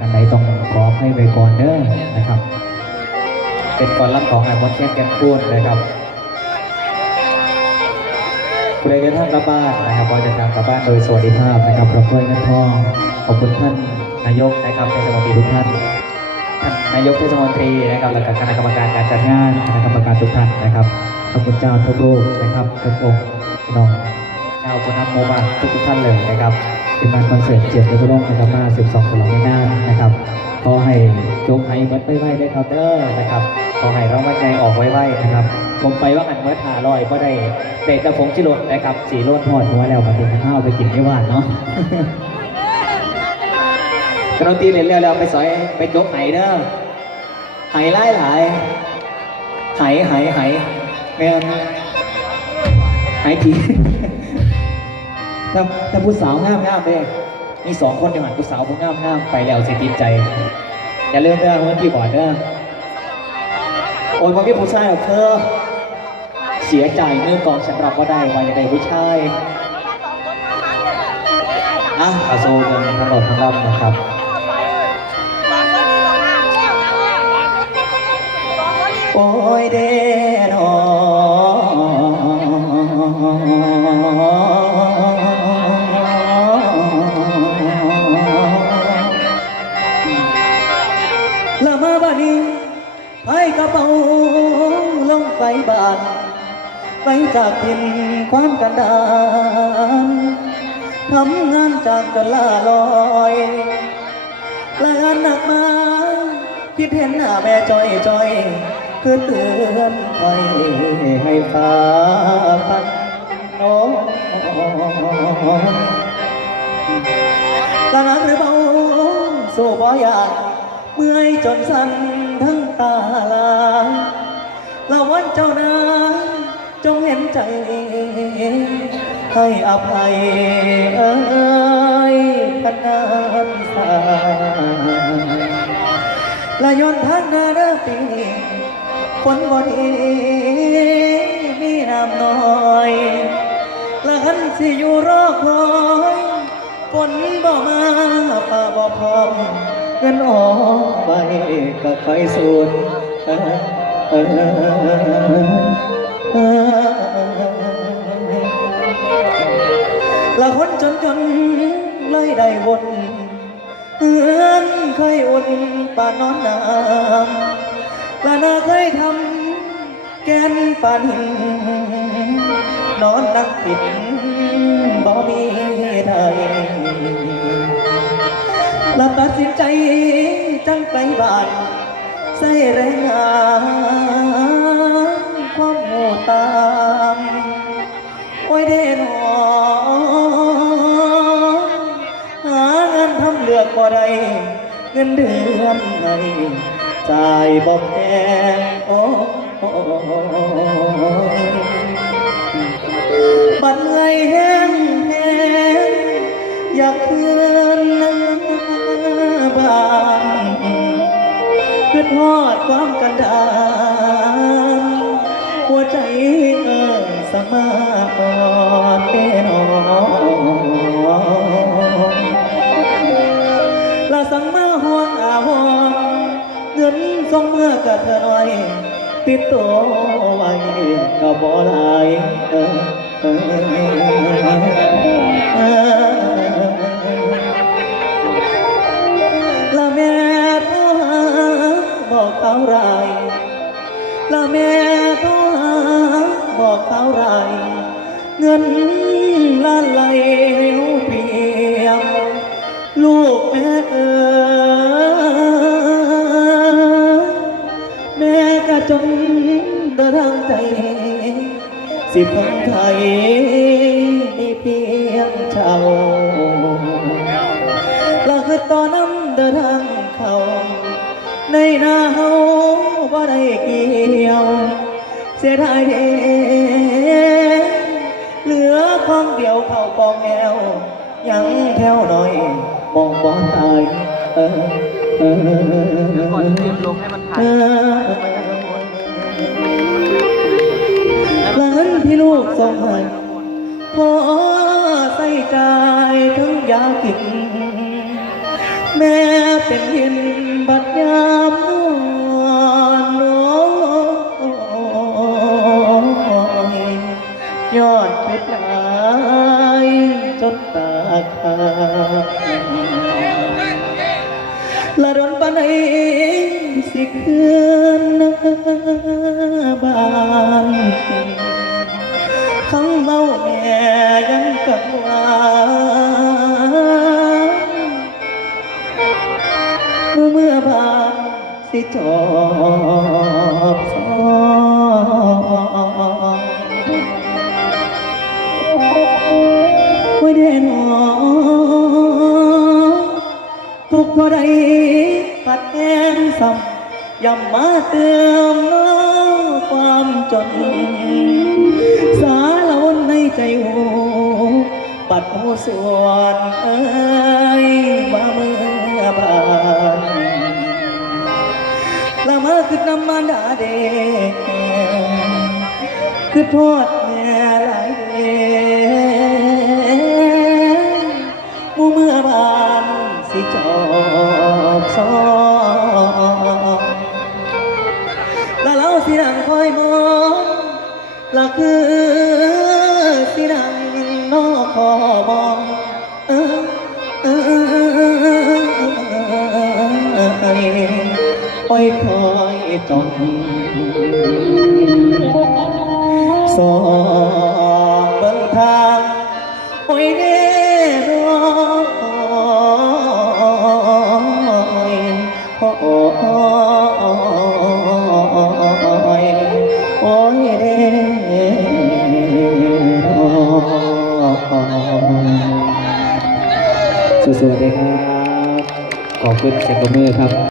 อันไหนต้องขอให้ไปก่อนเด้อนะครับ เป็นก่อนรับของไอ้บอสแค่แกนพูดนะครับผู้ใดเดินทางกลับบ้านนะครับบอสจะกลับบ้านโดยสวัสดิภาพนะครับพร้อมด้วยเงินทองขอบคุณท่านนายกนะครับเทศมนตรีทุกท่านท่านนายกเทศมนตรีนะครับและคณะกรรมการการจัดงานคณะกรรมการทุกท่านนะครับขอบคุณเจ้าทุกรูปนะครับทุกองค์น้องเจ้าคุณนับโมบาทุกท่านเลยนะครับ เป็นงานคอนเสิร์ตเจียบตุลงนะครับมา12ฉลองในงานนะครับขอให้จงให้เบิดไว้ได้ครับเด้อนะครับขอให้เราไม่ใจออกไว้ๆนะครับผมไปว่าหันเมื่อทาลอยก็ได้เด็กกระผงชิโรดนะครับสีโรดทอดหัวแล้วมาเป็นข้าวไปกินที่หวานเนาะกระโดดตีเล่นแล้วๆไปสอยไปจกไหเด้อไหไล่หลายไหไหไหแม่นไหผี ถ้าถ้าผู้สาวงามงามเด้มีสองคนเดียวหันผู้สาวผู้งามงามไปแล้วสิติดใจ อย่าลืมเด้อเมื่อกี้บอดเด้อโอ้ยพอพี่ผู้ชายเธอ เสียใจเมื่อกองฉันรับก็ได้ว่าจะได้ผู้ชายอะอาโซเงินทั้งหมดทั้งรอบนะครับโอ้ยเดนอ มาบ้านนี้ให้กระเป๋าลงไปบ้าน ไปจากทินความกันดานทำงานจากจนลาลอยแลานหนักมาพี่เห็นหน้าแม่จอยจอยคือเตือนไปให้ฟ้าพันโอ้กะนักหรือเบาสู้บ่อยาก เมื่อยจนสั่นทั้งตาลาละวันเจ้านายจงเห็นใจ ให้อภัยเอ้ยพนันสาละย้อนทางนาเด้อปีฝนบ่ดีมีน้ำน้อยละหันสิอยู่รอคอยฝนบ่มาป่าบ่พร้อม เงินออกไปก็ใครสูญละคนจนจนเลยได้วนเอื้อนเคยอุ่นป่านนอนน้ำละนาเคยทำแกนป่านหินนอนนักผิดบ่มีไทย และตัดสินใจจังไปบ้านใส่แรงงานความโง่ตามโอ้ยเด่นหอหาเงินทำเลือกบ่ได้เงินเดือนไงจ่ายบ่แพงโอ้บัดเงยแห้งแห้งอยากคืน คือทอดความกันดานหัวใจเอ่ยสมาอ่อนเต้นอละสังมาห่วงอาวรเงินส่งเมื่อกะเธอหน่อยติดตัวไว้ก็บ่หลายเออเออ สิบคนไทยมีเพียงเช่าเราคือตอนน้ำเดินทางเขาในนาเฮาบ่ได้เกี่ยว เสียดายเด้เหลือของเดียวเข้าปองแอวยังแถวหน่อย มองบ่ตายเออเออเดี๋ยวก่อนเตรียมลงให้มันถ่าย กส่งให้พอใส่ใจทั้งยากินม่เป็นยินบัดยามนอนน้อยยอดคิดลายจนตาขาดละดนปานใดสิคืน เมื่อเมื่อบานสิจอบสองไว้เด่นอทุกพอใดปัดแอนซ้ำย้ำมาเติมความจน สาละวนในใจหูปัดหูส่วนเอ้ยมาเมื่อบาน คือน้ำมันดาเดคือทอดแม่หลหมูเมื่อบานสิจอบสองแล้วเราสินั่งคอยมองละคือสินั่งนอขอมองเออเออเจ้องสองเบิ่งทางโอ้ยเด้รอโอ้ยโอ้ยเด้อสู้ๆเลยครับ ขอบคุณเสียงปรบมือครับ